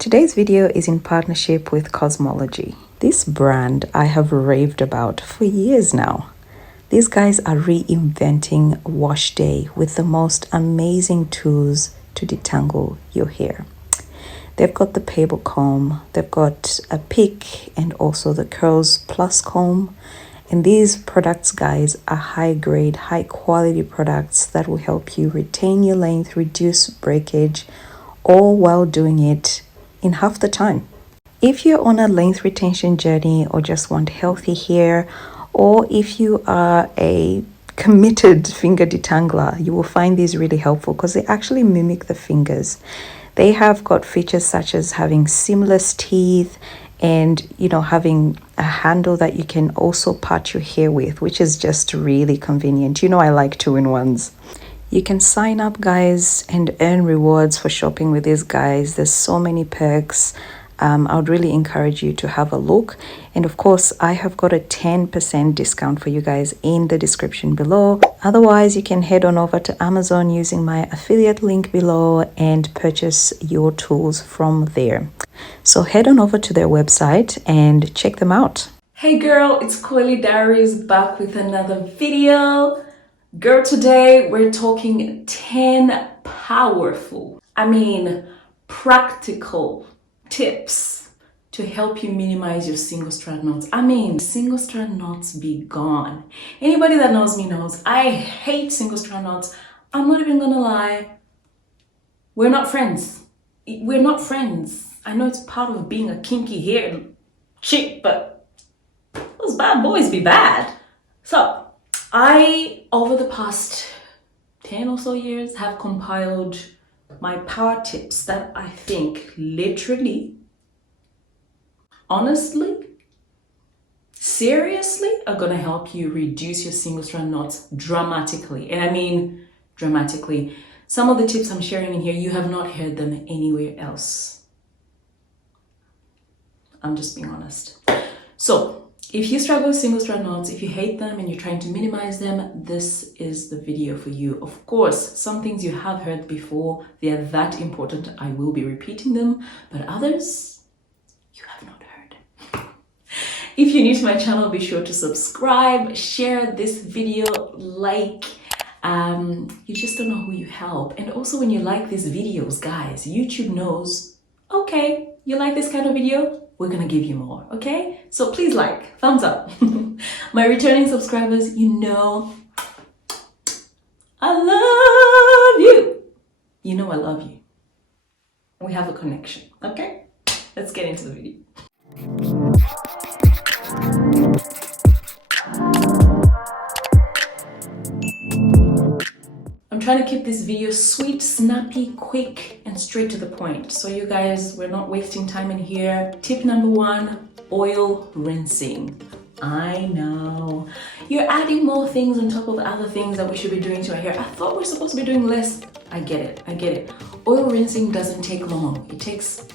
Today's video is in partnership with KAZMALEJE. This brand I have raved about for years now. These guys are reinventing wash day with the most amazing tools to detangle your hair. They've got the paper comb, they've got a pick, and also the curls plus comb. And these products, guys, are high grade, high quality products that will help you retain your length, reduce breakage, all while doing it in half the time. If you're on a length retention journey or just want healthy hair, or if you are a committed finger detangler, you will find these really helpful because they actually mimic the fingers. They have got features such as having seamless teeth and, having a handle that you can also part your hair with, which is just really convenient. I like 2-in-1s. You can sign up, guys, and earn rewards for shopping with these guys. There's so many perks. I would really encourage you to have a look. And of course, I have got a 10% discount for you guys in the description below. Otherwise, you can head on over to Amazon using my affiliate link below and purchase your tools from there. So head on over to their website and check them out. Hey girl, it's Coily Diaries back with another video. Girl, today we're talking 10 powerful, practical tips to help you minimize your single strand knots. Single strand knots be gone. Anybody that knows me knows I hate single strand knots. I'm not even gonna lie. We're not friends. We're not friends. I know it's part of being a kinky hair chick, but those bad boys be bad. So I, over the past 10 or so years, have compiled my power tips that I think literally, honestly, seriously are going to help you reduce your single strand knots dramatically. And I mean dramatically. Some of the tips I'm sharing in here, you have not heard them anywhere else. I'm just being honest. So if you struggle with single strand knots, if you hate them and you're trying to minimize them, this is the video for you. Of course, some things you have heard before, they are that important, I will be repeating them, but others, you have not heard. If you're new to my channel, be sure to subscribe, share this video, like. You just don't know who you help. And also when you like these videos, guys, YouTube knows, okay, you like this kind of video? We're gonna give you more, okay? So please like, thumbs up. My returning subscribers, I love you. You know I love you. We have a connection, okay? Let's get into the video. I'm trying to keep this video sweet, snappy, quick, and straight to the point. So you guys, we're not wasting time in here. Tip number 1, oil rinsing. I know. You're adding more things on top of the other things that we should be doing to our hair. I thought we're supposed to be doing less. I get it. Oil rinsing doesn't take long. It takes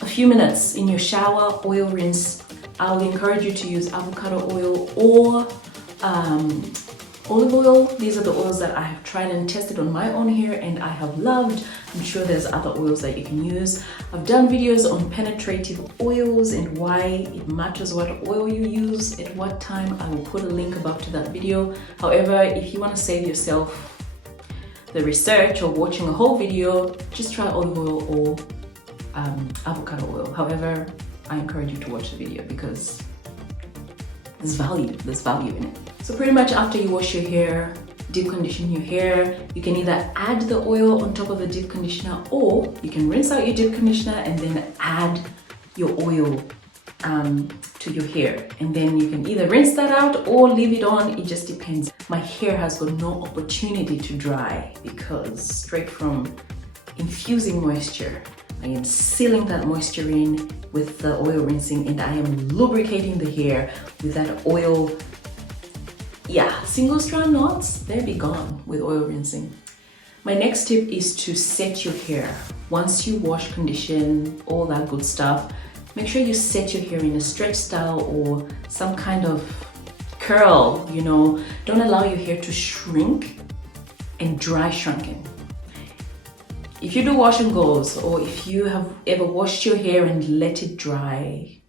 a few minutes in your shower, oil rinse. I'll encourage you to use avocado oil or olive oil. These are the oils that I have tried and tested on my own hair and I have loved. I'm sure there's other oils that you can use. I've done videos on penetrative oils and why it matters what oil you use at what time. I will put a link above to that video. However, if you want to save yourself the research of watching a whole video, just try olive oil or avocado oil. However, I encourage you to watch the video because there's value in it. So pretty much after you wash your hair, deep condition your hair, you can either add the oil on top of the deep conditioner or you can rinse out your deep conditioner and then add your oil to your hair. And then you can either rinse that out or leave it on, it just depends. My hair has got no opportunity to dry because straight from infusing moisture, I am sealing that moisture in with the oil rinsing and I am lubricating the hair with that oil. Yeah, single strand knots, they'll be gone with oil rinsing. My next tip is to set your hair. Once you wash, condition, all that good stuff, make sure you set your hair in a stretch style or some kind of curl, Don't allow your hair to shrink and dry shrunken. if you do wash and goes, or if you have ever washed your hair and let it dry,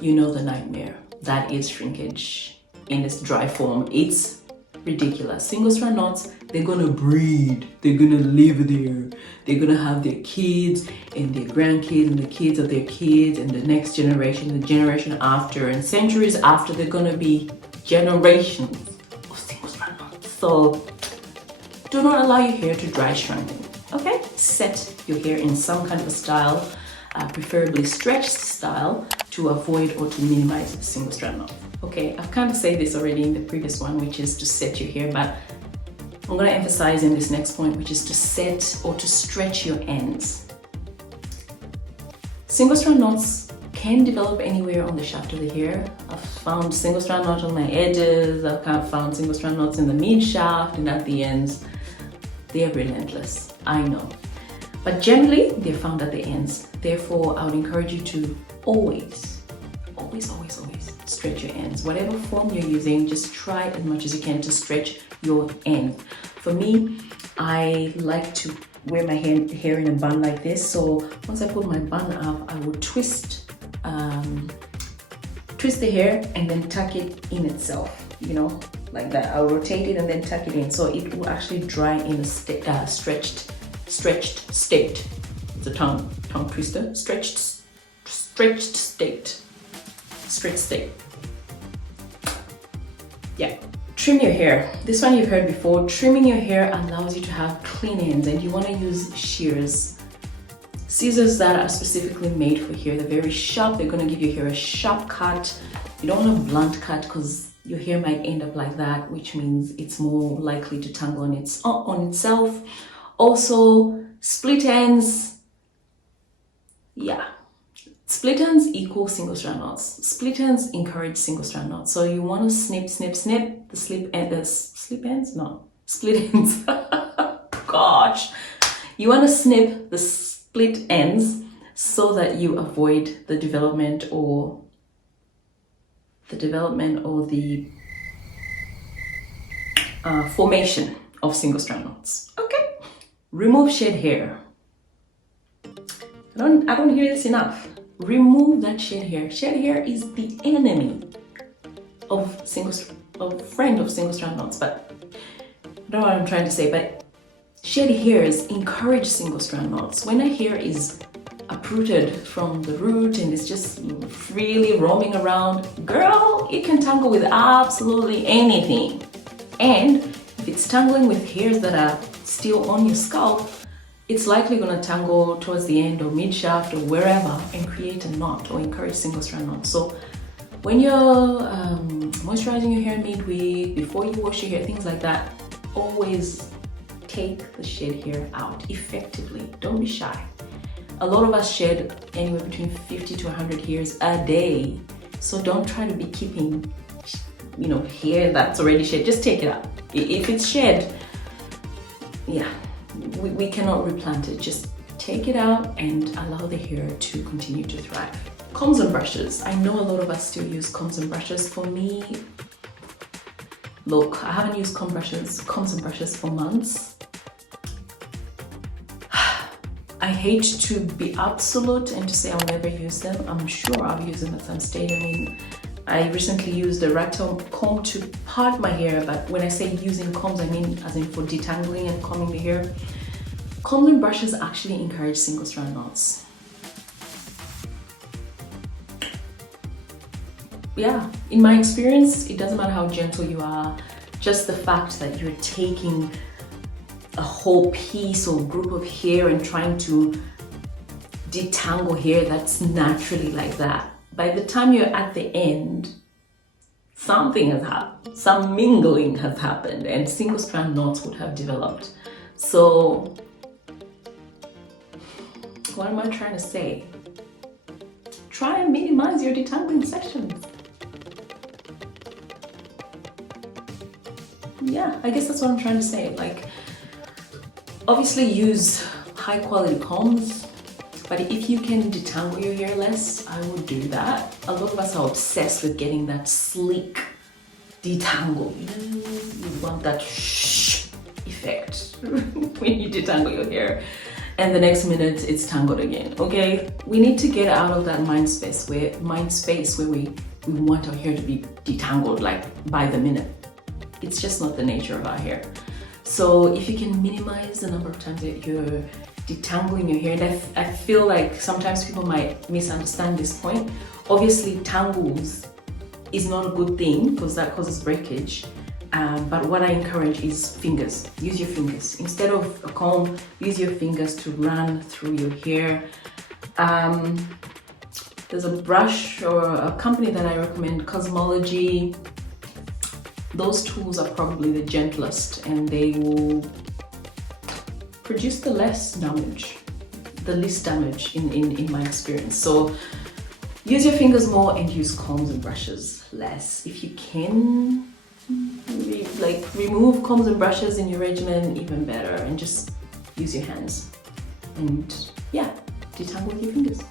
you know the nightmare that is shrinkage in its dry form. It's ridiculous. Single strand knots, they're gonna breed, they're gonna live there, they're gonna have their kids and their grandkids and the kids of their kids and the next generation, the generation after, and centuries after. They're gonna be generations of single strand knots. So do not allow your hair to dry stranding. Okay, set your hair in some kind of a style, preferably stretched style, to avoid or to minimize the single strand knot. Okay, I've kind of said this already in the previous one, which is to set your hair, but I'm going to emphasize in this next point, which is to set or to stretch your ends. Single strand knots can develop anywhere on the shaft of the hair. I've found single strand knots on my edges, I've kind of found single strand knots in the mid shaft and at the ends. They're relentless, I know. But generally, they're found at the ends. Therefore, I would encourage you to always stretch your ends. Whatever form you're using, just try as much as you can to stretch your ends. For me, I like to wear my hair in a bun like this. So once I put my bun up, I will twist the hair and then tuck it in itself, you know, like that. I'll rotate it and then tuck it in. So it will actually dry in a stretched state. It's a tongue twister. Stretched state. Stretched state. Yeah. Trim your hair. This one you've heard before. Trimming your hair allows you to have clean ends, and you want to use shears. Scissors that are specifically made for hair. They're very sharp. They're going to give your hair a sharp cut. You don't want a blunt cut because your hair might end up like that, which means it's more likely to tangle on itself. Also, split ends. Yeah. Split ends equal single strand knots. Split ends encourage single strand knots. So you want to snip the split ends. Gosh. You want to snip the split ends so that you avoid the development or the formation of single strand knots. Okay. Remove shed hair. I don't hear this enough. Remove that shed hair. Shed hair is the enemy of friend of single strand knots, but I don't know what I'm trying to say, but shed hairs encourage single strand knots. When a hair is uprooted from the root and it's just freely roaming around, girl, it can tangle with absolutely anything. And if it's tangling with hairs that are still on your scalp, it's likely going to tangle towards the end or mid shaft or wherever and create a knot or encourage single strand knots. So when you're moisturizing your hair midweek, before you wash your hair, things like that, always take the shed hair out effectively. Don't be shy. A lot of us shed anywhere between 50 to 100 hairs a day. So don't try to be keeping, hair that's already shed. Just take it out. If it's shed, yeah, we cannot replant it. Just take it out and allow the hair to continue to thrive. Combs and brushes. I know a lot of us still use combs and brushes. For me, look, I haven't used combs and brushes for months. I hate to be absolute and to say I'll never use them. I'm sure I'll use them at some stage. I mean, I recently used a rat comb to part my hair, but when I say using combs, I mean as in for detangling and combing the hair. Combs and brushes actually encourage single strand knots. Yeah, in my experience, it doesn't matter how gentle you are, just the fact that you're taking a whole piece or group of hair and trying to detangle hair that's naturally like that. By the time you're at the end, something has happened, some mingling has happened, and single strand knots would have developed. So, what am I trying to say? Try and minimize your detangling sessions. Yeah, I guess that's what I'm trying to say. Like, obviously use high quality combs, but if you can detangle your hair less, I would do that. A lot of us are obsessed with getting that sleek detangle. You want that effect when you detangle your hair, and the next minute it's tangled again. Okay, we need to get out of that mind space where we want our hair to be detangled like by the minute. It's just not the nature of our hair. So if you can minimize the number of times that you're detangling your hair, and I feel like sometimes people might misunderstand this point. Obviously, tangles is not a good thing because that causes breakage. But what I encourage is fingers. Use your fingers. Instead of a comb, use your fingers to run through your hair. There's a brush or a company that I recommend, KAZMALEJE. Those tools are probably the gentlest, and they will produce the least damage in my experience. So use your fingers more and use combs and brushes less. If you can remove combs and brushes in your regimen, even better, and just use your hands and yeah, detangle with your fingers.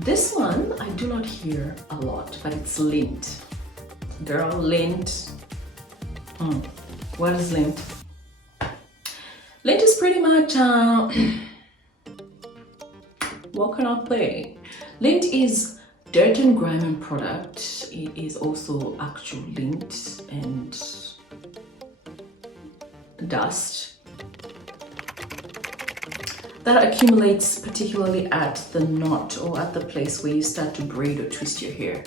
This one I do not hear a lot, but it's lint. Girl, lint. What is lint? Lint is pretty much what can I say? Lint is dirt and grime and product. It is also actual lint and dust that accumulates particularly at the knot or at the place where you start to braid or twist your hair.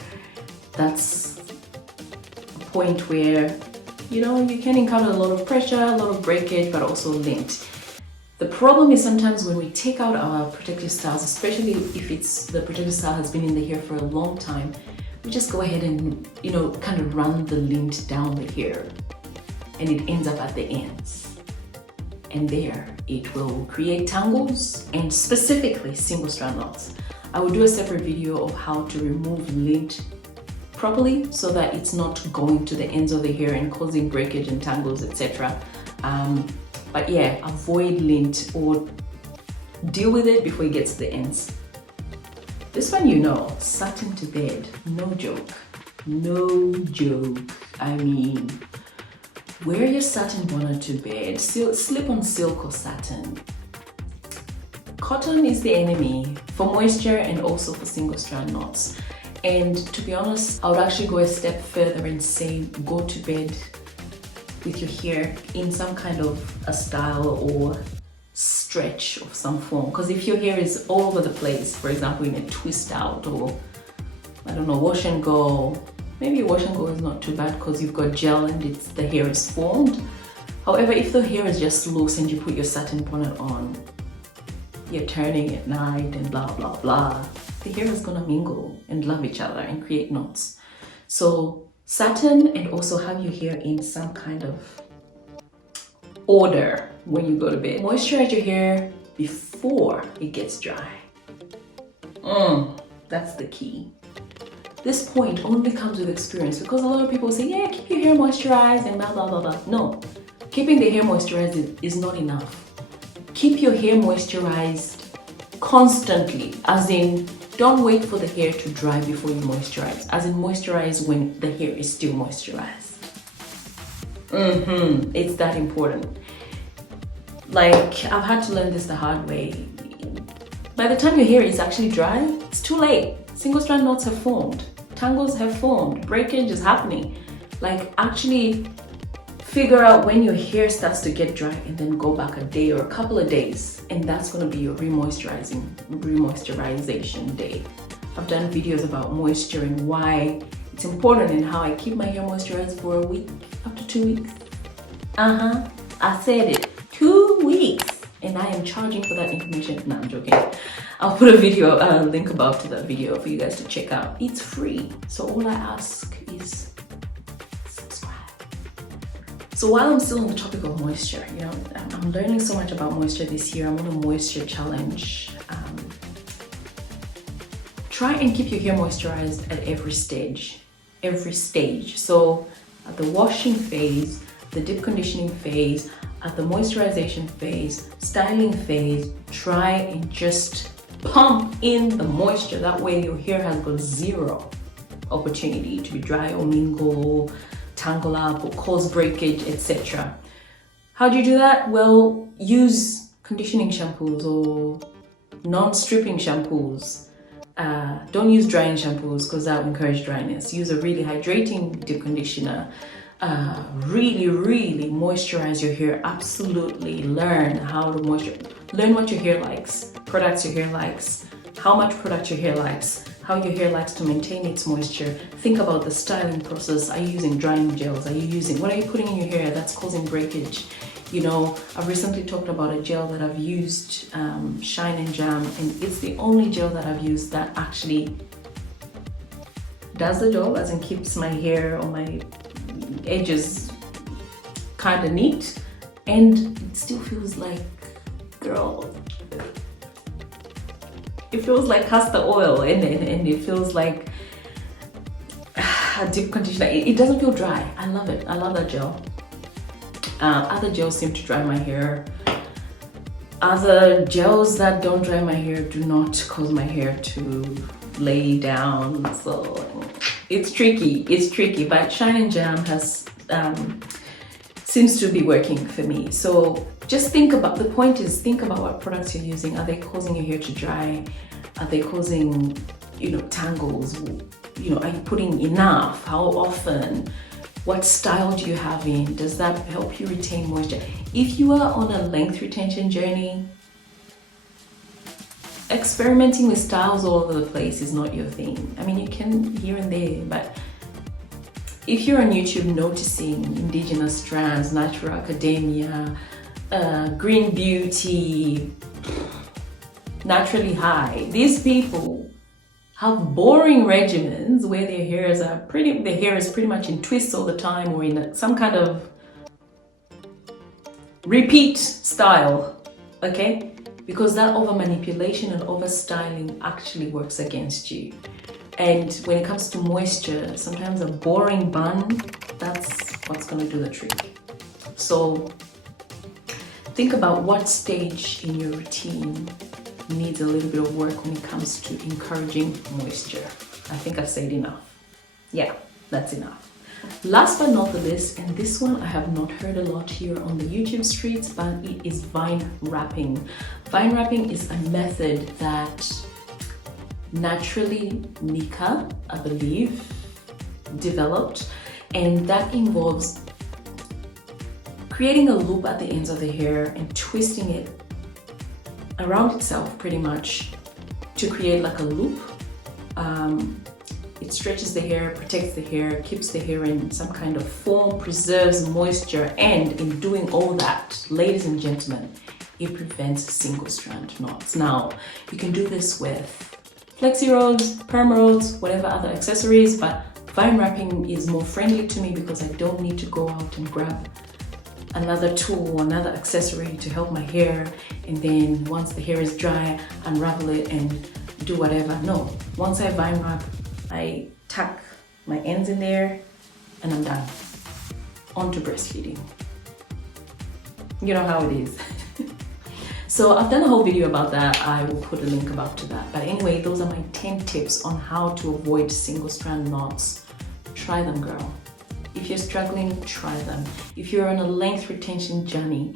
That's a point where you can encounter a lot of pressure, a lot of breakage, but also lint. The problem is sometimes when we take out our protective styles, especially if the protective style has been in the hair for a long time, we just go ahead and kind of run the lint down the hair, and it ends up at the ends. And there it will create tangles and specifically single strand knots. I will do a separate video of how to remove lint properly so that it's not going to the ends of the hair and causing breakage and tangles, etc. But yeah, avoid lint or deal with it before it gets to the ends. This one, satin to bed, no joke. No joke. I mean, wear your satin bonnet to bed. Slip on silk or satin. Cotton is the enemy for moisture and also for single strand knots. And to be honest, I would actually go a step further and say go to bed with your hair in some kind of a style or stretch of some form. Because if your hair is all over the place, for example, in a twist out or I don't know, wash and go, maybe wash and go is not too bad because you've got gel and the hair is formed. However, if the hair is just loose and you put your satin bonnet on, you're turning at night and blah blah blah, the hair is gonna mingle and love each other and create knots. So satin, and also have your hair in some kind of order when you go to bed. Moisturize your hair before it gets dry. That's the key. This point only comes with experience, because a lot of people say, yeah, keep your hair moisturized and blah blah blah blah. No, keeping the hair moisturized is not enough. Keep your hair moisturized constantly, as in don't wait for the hair to dry before you moisturize, as in moisturize when the hair is still moisturized. It's that important. Like, I've had to learn this the hard way. By the time your hair is actually dry, it's too late. Single strand knots have formed, tangles have formed, breakage is happening. Like, actually figure out when your hair starts to get dry and then go back a day or a couple of days, and that's going to be your remoisturization day. I've done videos about moisture and why it's important and how I keep my hair moisturized for a week, up to 2 weeks. I said it, 2 weeks, and I am charging for that information. No, I'm joking. I'll put a link above to that video for you guys to check out. It's free, so all I ask is subscribe. So while I'm still on the topic of moisture, I'm learning so much about moisture this year. I'm on a moisture challenge. Try and keep your hair moisturized at every stage. So at the washing phase, the deep conditioning phase, at the moisturization phase, styling phase, try and just pump in the moisture. That way your hair has got zero opportunity to be dry or mingle, tangle up or cause breakage, etc. How do you do that? Well, use conditioning shampoos or non-stripping shampoos. Don't use drying shampoos because that will encourage dryness. Use a really hydrating deep conditioner. Really moisturize your hair. Absolutely learn how to learn what your hair likes, products your hair likes, how much product your hair likes, how your hair likes to maintain its moisture. Think about the styling process. Are you using drying gels? What are you putting in your hair that's causing breakage? You know, I've recently talked about a gel that I've used, Shine and Jam, and it's the only gel that I've used that actually does the job, as in keeps my hair or my edges kind of neat, and it still feels like, girl, it feels like castor oil, and it feels like a deep conditioner. It doesn't feel dry. I love it. I love that gel. Other gels seem to dry my hair. Other gels that don't dry my hair do not cause my hair to lay down, so it's tricky, but Shine and Jam has seems to be working for me. So just think about, the point is, think about what products you're using. Are they causing your hair to dry? Are they causing, you know, tangles? You know, are you putting enough? How often? What style do you have in? Does that help you retain moisture? If you are on a length retention journey, experimenting with styles all over the place is not your thing. I mean, you can here and there, but if you're on YouTube noticing indigenous strands, natural academia, green beauty, naturally high, these people have boring regimens where their hair is pretty much in twists all the time, or in some kind of repeat style, okay? Because that over manipulation and over styling actually works against you. And when it comes to moisture, sometimes a boring bun, that's what's gonna do the trick. So think about what stage in your routine needs a little bit of work when it comes to encouraging moisture. I think I've said enough. Yeah, that's enough. Last but not the least, and this one I have not heard a lot here on the YouTube streets, but it is vine wrapping. Vine wrapping is a method that naturally Nika, I believe, developed, and that involves creating a loop at the ends of the hair and twisting it around itself pretty much to create like a loop. It stretches the hair, protects the hair, keeps the hair in some kind of form, preserves moisture, and in doing all that, ladies and gentlemen, it prevents single strand knots. Now, you can do this with flexi rolls, perm rolls, whatever other accessories, but vine wrapping is more friendly to me because I don't need to go out and grab another tool, another accessory to help my hair, and then once the hair is dry, unravel it and do whatever. No, once I vine wrap, I tuck my ends in there and I'm done. On to breastfeeding. You know how it is. So I've done a whole video about that. I will put a link about to that. But anyway, those are my 10 tips on how to avoid single strand knots. Try them, girl. If you're struggling, try them. If you're on a length retention journey.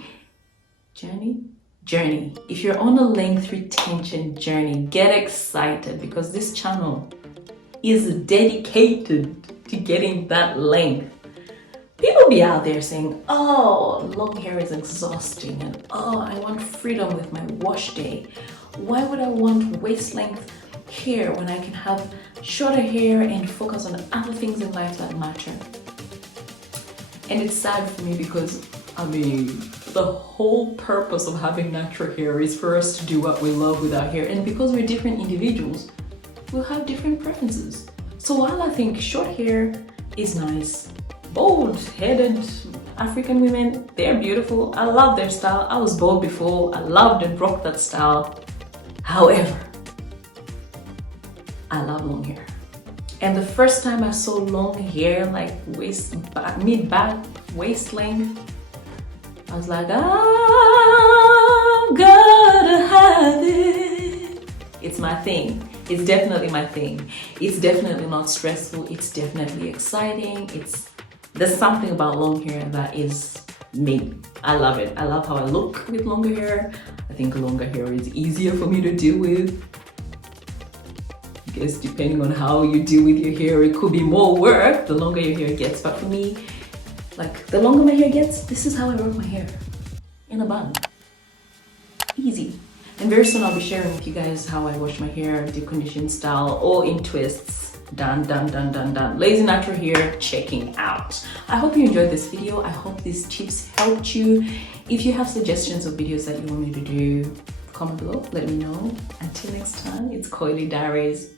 If you're on a length retention journey, get excited because this channel is dedicated to getting that length. People be out there saying, oh, long hair is exhausting, and oh, I want freedom with my wash day. Why would I want waist length hair when I can have shorter hair and focus on other things in life that matter? And it's sad for me because, I mean, the whole purpose of having natural hair is for us to do what we love with our hair. And because we're different individuals, we'll have different preferences. So while I think short hair is nice, bold-headed African women, they're beautiful. I love their style. I was bold before. I loved and rocked that style. However, I love long hair. And the first time I saw long hair, like mid-back, waist length, I was like, I'm gonna have it. It's my thing. It's definitely my thing. It's definitely not stressful. It's definitely exciting. There's something about long hair that is me. I love it. I love how I look with longer hair. I think longer hair is easier for me to deal with. I guess depending on how you deal with your hair, it could be more work the longer your hair gets. But for me, like the longer my hair gets, this is how I rock my hair. In a bun. Easy. And very soon I'll be sharing with you guys how I wash my hair, deep condition style, or in twists. Done. Lazy natural hair checking out. I hope you enjoyed this video. I hope these tips helped you. If you have suggestions of videos that you want me to do, comment below, let me know. Until next time, it's Coily Diaries.